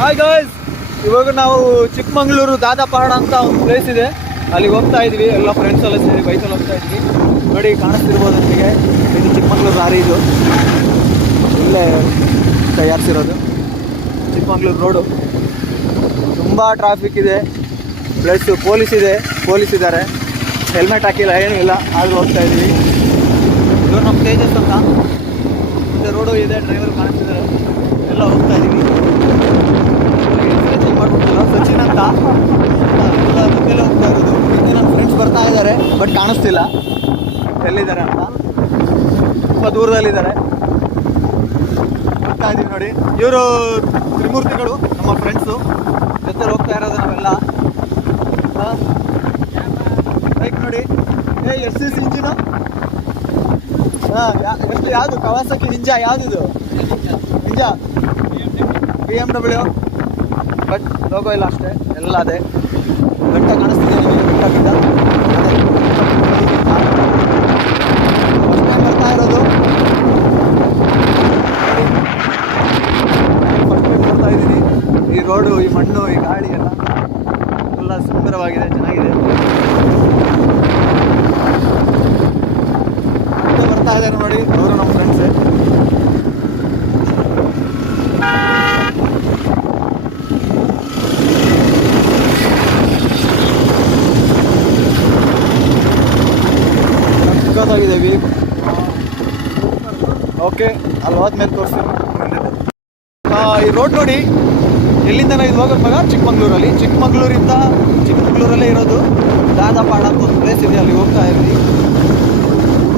Hi guys, ಇವಾಗ ನಾವು ಚಿಕ್ಕಮಂಗ್ಳೂರು ದಾದಾಪಾಡ ಅಂತ ಒಂದು ಪ್ಲೇಸ್ ಇದೆ, ಅಲ್ಲಿಗೆ ಹೋಗ್ತಾ ಇದ್ವಿ. ಎಲ್ಲ ಫ್ರೆಂಡ್ಸ್ ಎಲ್ಲ ಸೇರಿ ಬೈಕಲ್ಲಿ ಹೋಗ್ತಾ ಇದ್ವಿ. ನೋಡಿ ಕಾಣಿಸ್ತಿರ್ಬೋದು ನಿಮಗೆ, ಇದು ಚಿಕ್ಕಮಂಗ್ಳೂರು ದಾರಿ. ಇದು ಇಲ್ಲೇ ತಯಾರಿಸಿರೋದು ಚಿಕ್ಕಮಂಗ್ಳೂರು ರೋಡು. ತುಂಬ ಟ್ರಾಫಿಕ್ ಇದೆ, ಪ್ಲಸ್ ಪೊಲೀಸ್ ಇದ್ದಾರೆ. ಹೆಲ್ಮೆಟ್ ಹಾಕಿಲ್ಲ, ಏನೂ ಇಲ್ಲ, ಆದರೂ ಹೋಗ್ತಾ ಇದ್ವಿ. ಇದು ನಮ್ಮ ತೇಜಸ್ ಅಂತ ಮುಂದೆ ರೋಡು ಇದೆ, ಡ್ರೈವರ್ ಕಾಣಿಸ್ತಿದ್ದಾರೆ. ಎಲ್ಲ ಹೋಗ್ತಾ ಇದ್ದೀವಿ. ಮಾಡ್ಬಿಟ್ಟಲ್ಲ ಸಚಿನ್ ಅಂತ ಎಲ್ಲ ಮುಂದೆಲ್ಲ ಹೋಗ್ತಾ ಇರೋದು. ಹಿಂದೆ ನನ್ನ ಫ್ರೆಂಡ್ಸ್ ಬರ್ತಾ ಇದ್ದಾರೆ, ಬಟ್ ಕಾಣಿಸ್ತಿಲ್ಲ ಎಲ್ಲಿದ್ದಾರೆ ಅಂತ. ತುಂಬ ದೂರದಲ್ಲಿದ್ದಾರೆ. ಬರ್ತಾ ಇದ್ದೀವಿ ನೋಡಿ. ಇವರು ತ್ರಿಮೂರ್ತಿಗಳು, ನಮ್ಮ ಫ್ರೆಂಡ್ಸು ಜೊತೆ ಹೋಗ್ತಾ ಇರೋದು ನಾವೆಲ್ಲ. ಬೈಕ್ ನೋಡಿ, SS ಇಂಜಿನು. ಎಷ್ಟು ಯಾವುದು ಕವಾಸಕಿ ನಿಂಜಾ, ಯಾವುದಿದು ನಿಂಜಾ BMW, ಬಟ್ ಲೋಗೋ ಇಲ್ಲ ಅಷ್ಟೇ, ಎಲ್ಲ ಅದೇ. ಬೆಟ್ಟ ಕಾಣಿಸ್ತಿದೆ ನಿಮಗೆ, ಬೆಟ್ಟದಿಂದ ಫಸ್ಟ್ ಟೈಮ್ ಬರ್ತಾ ಇರೋದು. ಫಸ್ಟ್ ಟೈಮ್ ಬರ್ತಾ ಇದ್ದೀನಿ. ಈ ರೋಡು, ಈ ಮಣ್ಣು, ಈ ಗಾಳಿ ಎಲ್ಲ ಸುಂದರವಾಗಿದೆ, ಚೆನ್ನಾಗಿದೆ. ಬರ್ತಾ ಇದ್ದಾರೆ ನೋಡಿ, ಅವರು ನಮ್ಮ ಫ್ರೆಂಡ್ಸೇ. ಚಿಕ್ಕದಾಗಿದೆ. ಓಕೆ, ಅಲ್ಲಿ ಹೋದ್ಮೇಲೆ ತೋರಿಸ್ತೀನಿ. ಈ ರೋಡ್ ನೋಡಿ, ಎಲ್ಲಿಂದ ಇದು ಹೋಗೋದು ಮಗ, ಚಿಕ್ಕಮಂಗ್ಳೂರಲ್ಲೇ ಇರೋದು ದಾದಾಪಾಡ ಅಂತ ಒಂದು ಪ್ಲೇಸ್ ಇದೆ, ಅಲ್ಲಿ ಹೋಗ್ತಾ ಇದ್ವಿ.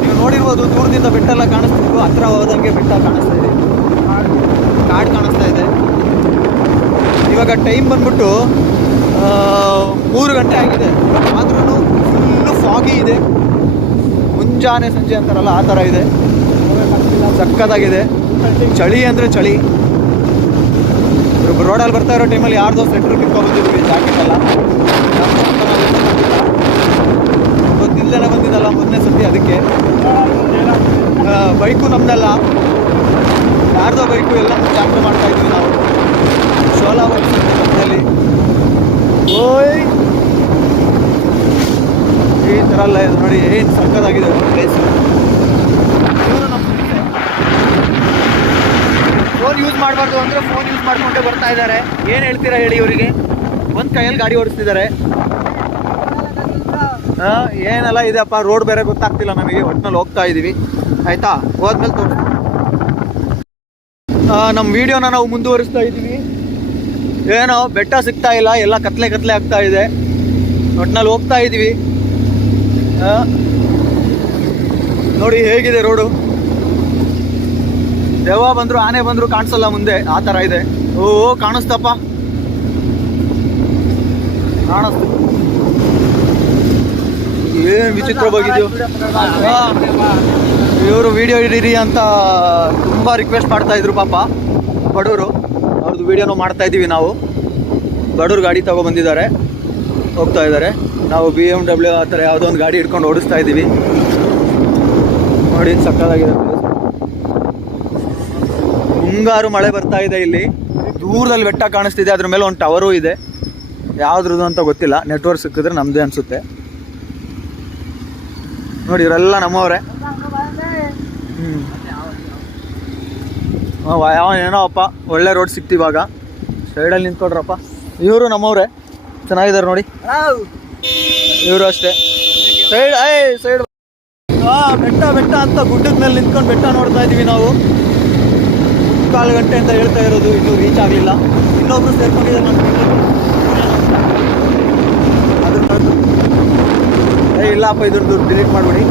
ನೀವು ನೋಡಿರ್ಬೋದು, ದೂರದಿಂದ ಬೆಟ್ಟ ಎಲ್ಲ ಕಾಣಿಸ್ತಿತ್ತು, ಹತ್ರ ಹೋದಂಗೆ ಬೆಟ್ಟ ಕಾಣಿಸ್ತಾ ಇದೆ, ಕಾಡು ಕಾಣಿಸ್ತಾ ಇದೆ. ಇವಾಗ ಟೈಮ್ ಬಂದ್ಬಿಟ್ಟು 3 ಗಂಟೆ ಆಗಿದೆ, ಆದ್ರೂ ಫುಲ್ಲು ಫಾಗಿ ಇದೆ. ಮುಂಜಾನೆ ಸಂಜೆ ಅಂತಾರಲ್ಲ ಆ ಥರ ಇದೆ, ಸಕ್ಕತ್ತಾಗಿದೆ. ಚಳಿ ಅಂದರೆ ಚಳಿ. ರೋಡಲ್ಲಿ ಬರ್ತಾ ಇರೋ ಟೈಮಲ್ಲಿ ಯಾರ್ದೋ ಸ್ವೆಟ್ರ್ ಕಿತ್ಕೊಂಡ್ಬಂದಿದ್ವಿ, ಜಾಕೆಟ್ ಎಲ್ಲ ಗೊತ್ತಿಲ್ಲದೇ ಬಂದಿದ್ದಲ್ಲ ಮೊದಲನೇ ಸತಿ. ಅದಕ್ಕೆ ಬೈಕು ನಮ್ಮದಲ್ಲ, ಯಾರ್ದೋ ಬೈಕು ಎಲ್ಲ ಚಾಪ್ಟರ್ ಮಾಡ್ತಾ ಇದ್ವಿ ನಾವು. ಶೋಲಾ ಬೈಕ್ ಪಕ್ಕದಲ್ಲಿ. ಓಯ್, ಈ ಥರ ಎಲ್ಲ ಇದೆ ನೋಡಿ, ಏನು ಸಕ್ಕತ್ತಾಗಿದೆ ಪ್ಲೇಸ್. ಇವರು ನಮ್ಮ ಫೋನ್ ಯೂಸ್ ಮಾಡಬಾರ್ದು ಅಂದರೆ ಫೋನ್ ಯೂಸ್ ಮಾಡಿಕೊಂಡೇ ಬರ್ತಾ ಇದ್ದಾರೆ. ಏನು ಹೇಳ್ತೀರಾ ಹೇಳಿ ಇವರಿಗೆ? ಒಂದು ಕೈಯಲ್ಲಿ ಗಾಡಿ ಓಡಿಸ್ತಿದ್ದಾರೆ. ಏನೆಲ್ಲ ಇದೆಯಪ್ಪ, ರೋಡ್ ಬೇರೆ ಗೊತ್ತಾಗ್ತಿಲ್ಲ ನಮಗೆ. ಒಟ್ಟಿನಲ್ಲಿ ಹೋಗ್ತಾ ಇದ್ದೀವಿ, ಆಯಿತಾ? ಹೋದ್ಮೇಲೆ ತೋರಿಸ್ತೀವಿ. ನಮ್ಮ ವಿಡಿಯೋನ ನಾವು ಮುಂದುವರಿಸ್ತಾ ಇದ್ದೀವಿ. ಏನೋ ಬೆಟ್ಟ ಸಿಗ್ತಾ ಇಲ್ಲ, ಎಲ್ಲ ಕತ್ಲೆ ಆಗ್ತಾ ಇದೆ. ಒಟ್ಟಿನಲ್ಲಿ ಹೋಗ್ತಾ ಇದ್ದೀವಿ. ನೋಡಿ ಹೇಗಿದೆ ರೋಡು. ದೆವ್ವ ಬಂದ್ರು, ಆನೆ ಬಂದ್ರು ಕಾಣಿಸಲ್ಲ ಮುಂದೆ, ಆ ಥರ ಇದೆ. ಓ, ಕಾಣಿಸ್ತಪ್ಪ, ಕಾಣಿಸ್ತು. ಏನು ವಿಚಿತ್ರವಾಗಿದೆಯೋ. ಇವರು ವಿಡಿಯೋ ಹಿಡೀರಿ ಅಂತ ತುಂಬ ರಿಕ್ವೆಸ್ಟ್ ಮಾಡ್ತಾ ಇದ್ರು ಪಾಪ, ಬಡವರು. ಅವ್ರದ್ದು ವಿಡಿಯೋನೂ ಮಾಡ್ತಾ ಇದ್ದೀವಿ ನಾವು. ಬಡವ್ರು ಗಾಡಿ ತಗೊಬಂದಿದ್ದಾರೆ, ಹೋಗ್ತಾ ಇದ್ದಾರೆ. ನಾವು BMW ಆ ಥರ ಯಾವುದೋ ಒಂದು ಗಾಡಿ ಹಿಡ್ಕೊಂಡು ಓಡಿಸ್ತಾ ಇದ್ದೀವಿ. ನೋಡಿ, ಸಕ್ಕತ್ತಾಗಿದೆ. ಮುಂಗಾರು ಮಳೆ ಬರ್ತಾ ಇದೆ. ಇಲ್ಲಿ ದೂರದಲ್ಲಿ ಬೆಟ್ಟ ಕಾಣಿಸ್ತಿದೆ, ಅದ್ರ ಮೇಲೆ ಒಂದು ಟವರು ಇದೆ. ಯಾವುದ್ರದ್ದು ಅಂತ ಗೊತ್ತಿಲ್ಲ, ನೆಟ್ವರ್ಕ್ ಸಿಕ್ಕಿದ್ರೆ ನಮ್ಮದೇ ಅನಿಸುತ್ತೆ. ನೋಡಿ, ಇವರೆಲ್ಲ ನಮ್ಮವರೇ. ಏನೋ ಅಪ್ಪ, ಒಳ್ಳೆ ರೋಡ್ ಸಿಕ್ತು ಇವಾಗ. ಸೈಡಲ್ಲಿ ನಿಂತ್ಕೊಡ್ರಪ್ಪ. ಇವರು ನಮ್ಮವರೇ, ಚೆನ್ನಾಗಿದ್ದಾರೆ ನೋಡಿ. ಇವರು ಅಷ್ಟೇ. ಸೈಡ್ ಬೆಟ್ಟ ಅಂತ ಗುಡ್ಡದ ಮೇಲೆ ನಿಂತ್ಕೊಂಡು ಬೆಟ್ಟ ನೋಡ್ತಾ ಇದ್ದೀವಿ ನಾವು. 3 ಗಂಟೆ ಅಂತ ಹೇಳ್ತಾ ಇರೋದು, ಇನ್ನೂ ರೀಚ್ ಆಗಲಿಲ್ಲ. ಇನ್ನೊಬ್ರು ಸೇರ್ಕೊಂಡಿದ್ದಾರೆ ನಮ್ಮ ಅದ್ರ. ಇಲ್ಲಪ್ಪ, ಇದ್ರದ್ದು ಡಿಲೀಟ್ ಮಾಡಿಬಿಡಿ.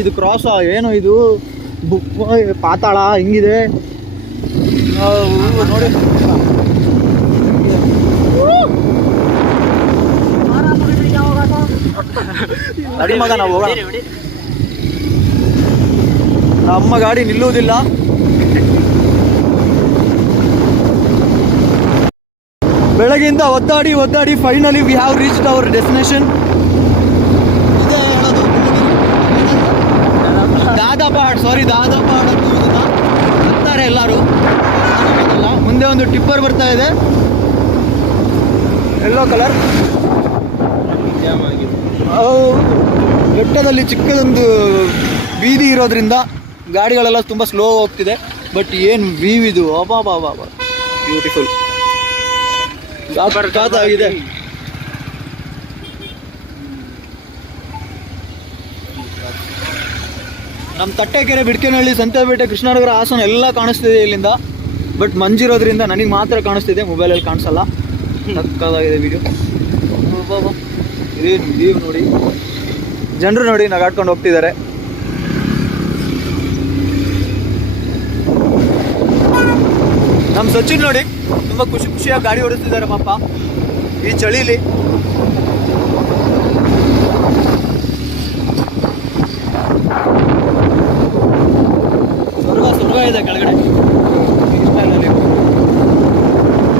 ಇದು ಕ್ರಾಸಾ ಏನು ಇದು? ಪಾತಾಳ ಹಿಂಗಿದೆ ನೋಡಿ. ನಡಿ ಮಗ ನಾವು ಹೋಗೋಣ. ನಮ್ಮ ಗಾಡಿ ನಿಲ್ಲುವುದಿಲ್ಲ. ಬೆಳಗಿಂದ ಒದ್ದಾಡಿ finally we have reached our destination. ಇದೇ ಹೇಳೋದು ದಾದಾಪಹಾಡ್ ಅಂತ ಇದನ್ನ ಅಂತಾರೆ ಎಲ್ಲರೂ. ಮುಂದೆ ಒಂದು ಟಿಪ್ಪರ್ ಬರ್ತಾ ಇದೆ, ಯೆಲ್ಲೋ ಕಲರ್. ಬೆಟ್ಟದಲ್ಲಿ ಚಿಕ್ಕದೊಂದು ಬೀದಿ ಇರೋದ್ರಿಂದ ಗಾಡಿಗಳೆಲ್ಲ ತುಂಬ ಸ್ಲೋ ಹೋಗ್ತಿದೆ. ಬಟ್ ಏನು ವ್ಯೂ ಇದು, ಅಬಾ ಬ್ಯೂಟಿಫುಲ್ ಆಗಿದೆ. ನಮ್ಮ ತಟ್ಟೆಕೆರೆ, ಬಿಡ್ಕೆನಹಳ್ಳಿ, ಸಂತೆಪೇಟೆ, ಕೃಷ್ಣನಗರ, ಹಾಸನ ಎಲ್ಲ ಕಾಣಿಸ್ತಿದೆ ಇಲ್ಲಿಂದ. ಬಟ್ ಮಂಜಿರೋದ್ರಿಂದ ನನಗೆ ಮಾತ್ರ ಕಾಣಿಸ್ತಿದೆ, ಮೊಬೈಲಲ್ಲಿ ಕಾಣಿಸಲ್ಲ. ಸಕ್ಕತ್ತಾಗಿದೆ ವಿಡಿಯೋ. ಇದೇನು ವ್ಯೂ ನೋಡಿ, ಜನರು ನೋಡಿ ನಗಾಡ್ಕೊಂಡು ಹೋಗ್ತಿದ್ದಾರೆ. ನಮ್ಮ ಸಚಿನ್ ನೋಡಿ ತುಂಬ ಖುಷಿಯಾಗಿ ಗಾಡಿ ಓಡಿಸ್ತಿದ್ದಾರೆ ಪಾಪ ಈ ಚಳಿಲಿ. ಸ್ವರ್ಗ ಇದೆ ಕೆಳಗಡೆ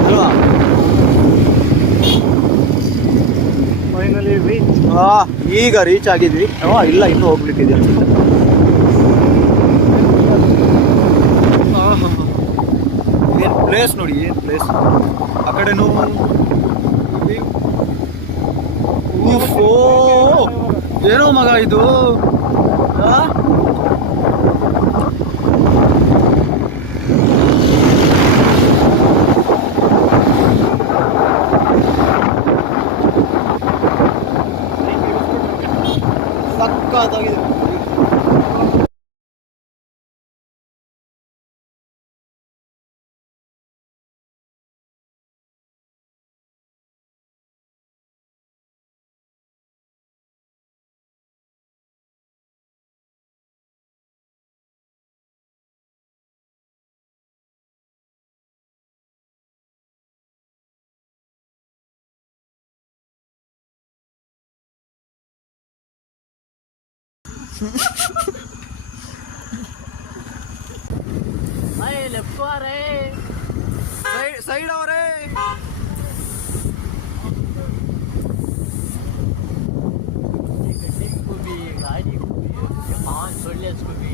ಅಲ್ವಾ. ಈಗ ರೀಚ್ ಆಗಿದ್ವಿ. ಇಲ್ಲ, ಇನ್ನೂ ಹೋಗ್ಲಿಕ್ಕಿದೆ ಅನ್ಸುತ್ತೆ. ಏನು ಪ್ಲೇಸ್ ನೋಡಿ, ಏನು ಪ್ಲೇಸ್. ಆ ಕಡೆನೂ ಏನೋ ಮಗ ಇದು. ಸಕ್ಕತ್ತಾಗಿದೆ. ಸೈಡ್ ಅವರೇ गाड़ी को भी 5 छोड़ ले इसको भी